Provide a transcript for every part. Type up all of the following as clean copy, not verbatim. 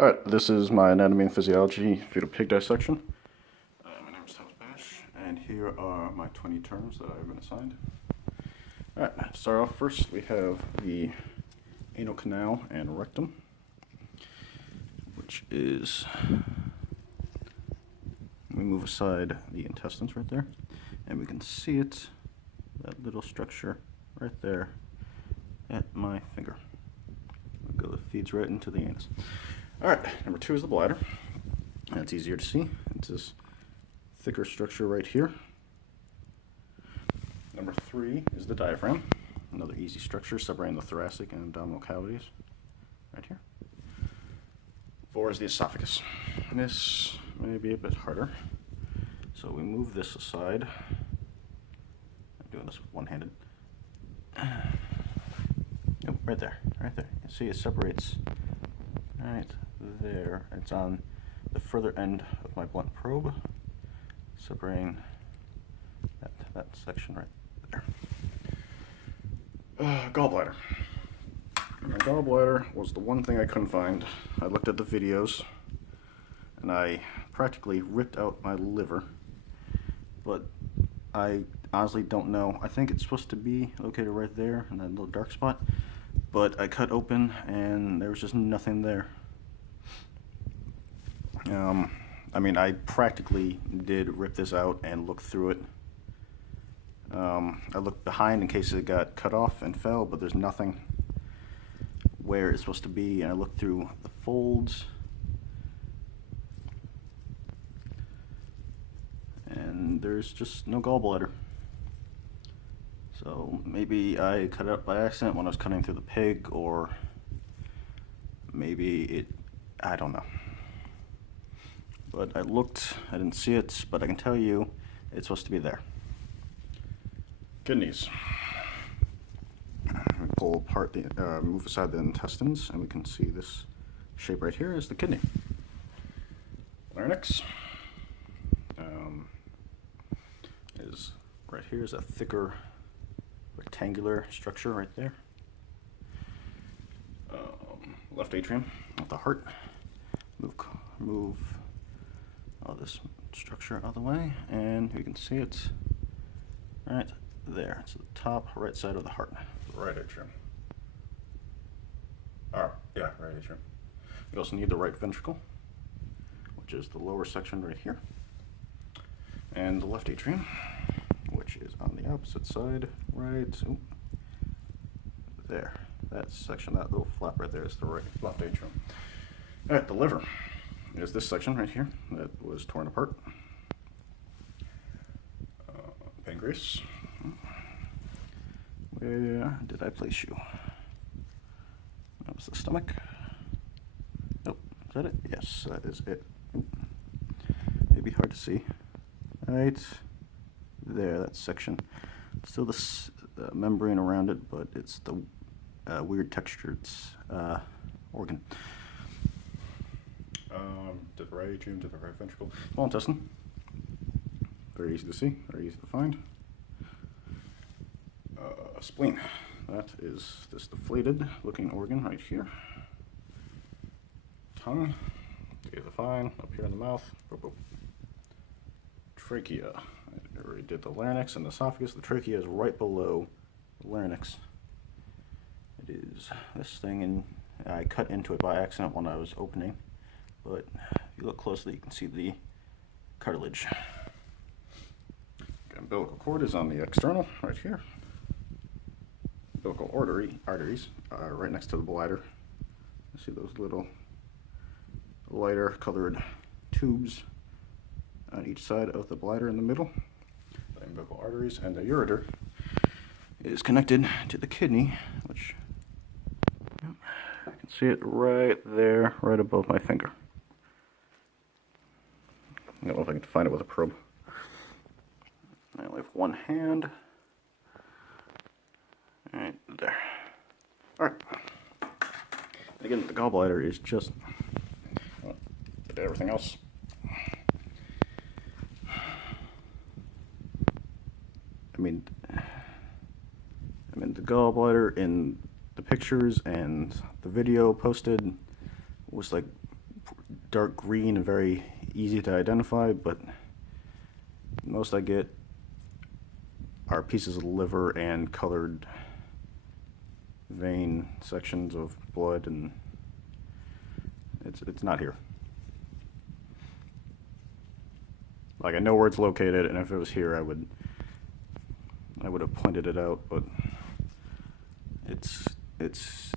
Alright, this is my anatomy and physiology fetal pig dissection. My name is Thomas Bash, and here are my 20 terms that I've been assigned. Alright, to start off first, we have the anal canal and rectum, which is, we move aside the intestines right there, and we can see it, that little structure right there at my finger. It feeds right into the anus. Alright, number 2 is the bladder. That's easier to see. It's this thicker structure right here. Number 3 is the diaphragm. Another easy structure separating the thoracic and abdominal cavities. Right here. 4 is the esophagus. This may be a bit harder. So we move this aside. I'm doing this with one-handed. Oh, right there. Right there. You see it separates right there. It's on the further end of my blunt probe, separating that section right there. Gallbladder. My gallbladder was the one thing I couldn't find. I looked at the videos, and I practically ripped out my liver, but I honestly don't know. I think it's supposed to be located right there in that little dark spot, but I cut open and there was just nothing there. I mean, I practically did rip this out and look through it. I looked behind in case it got cut off and fell, but there's nothing where it's supposed to be, and I looked through the folds, and there's just no gallbladder. So maybe I cut it up by accident when I was cutting through the pig, or maybe I don't know. But I looked, I didn't see it, but I can tell you it's supposed to be there. Kidneys. We pull apart move aside the intestines, and we can see this shape right here is the kidney. Larynx is right here, is a thicker rectangular structure right there. Left atrium with the heart. Move all this structure out of the way, and you can see it right there. It's the top right side of the heart. Right atrium. Yeah, right atrium. We also need the right ventricle, which is the lower section right here, and the left atrium, which is on the opposite side, right there. That section, that little flap right there, is the left atrium. All right, the liver is this section right here that was torn apart. Pancreas. Where did I place you? That was the stomach. Oh, is that it? Yes, that is it. Maybe hard to see. Right there, that section. Still the membrane around it, but it's the weird textured organ. To the right atrium, to the right ventricle. Small intestine. Very easy to see, very easy to find. Spleen. That is this deflated looking organ right here. Tongue. Easy to find, up here in the mouth. Boop, boop. Trachea. I already did the larynx and the esophagus. The trachea is right below the larynx. It is this thing, and I cut into it by accident when I was opening, but if you look closely, you can see the cartilage. The umbilical cord is on the external, right here. Umbilical arteries are right next to the bladder. You see those little lighter colored tubes on each side of the bladder in the middle. The umbilical arteries, and the ureter is connected to the kidney, which you can see it right there, right above my finger. I don't know if I can find it with a probe. I only have one hand. Right there. Alright. Again, the gallbladder is just everything else. I mean, the gallbladder in the pictures and the video posted was like dark green and very easy to identify, but most I get are pieces of liver and colored vein sections of blood, and it's not here. Like, I know where it's located, and if it was here, I would have pointed it out, but it's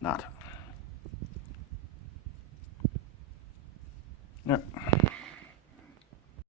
not. Yeah.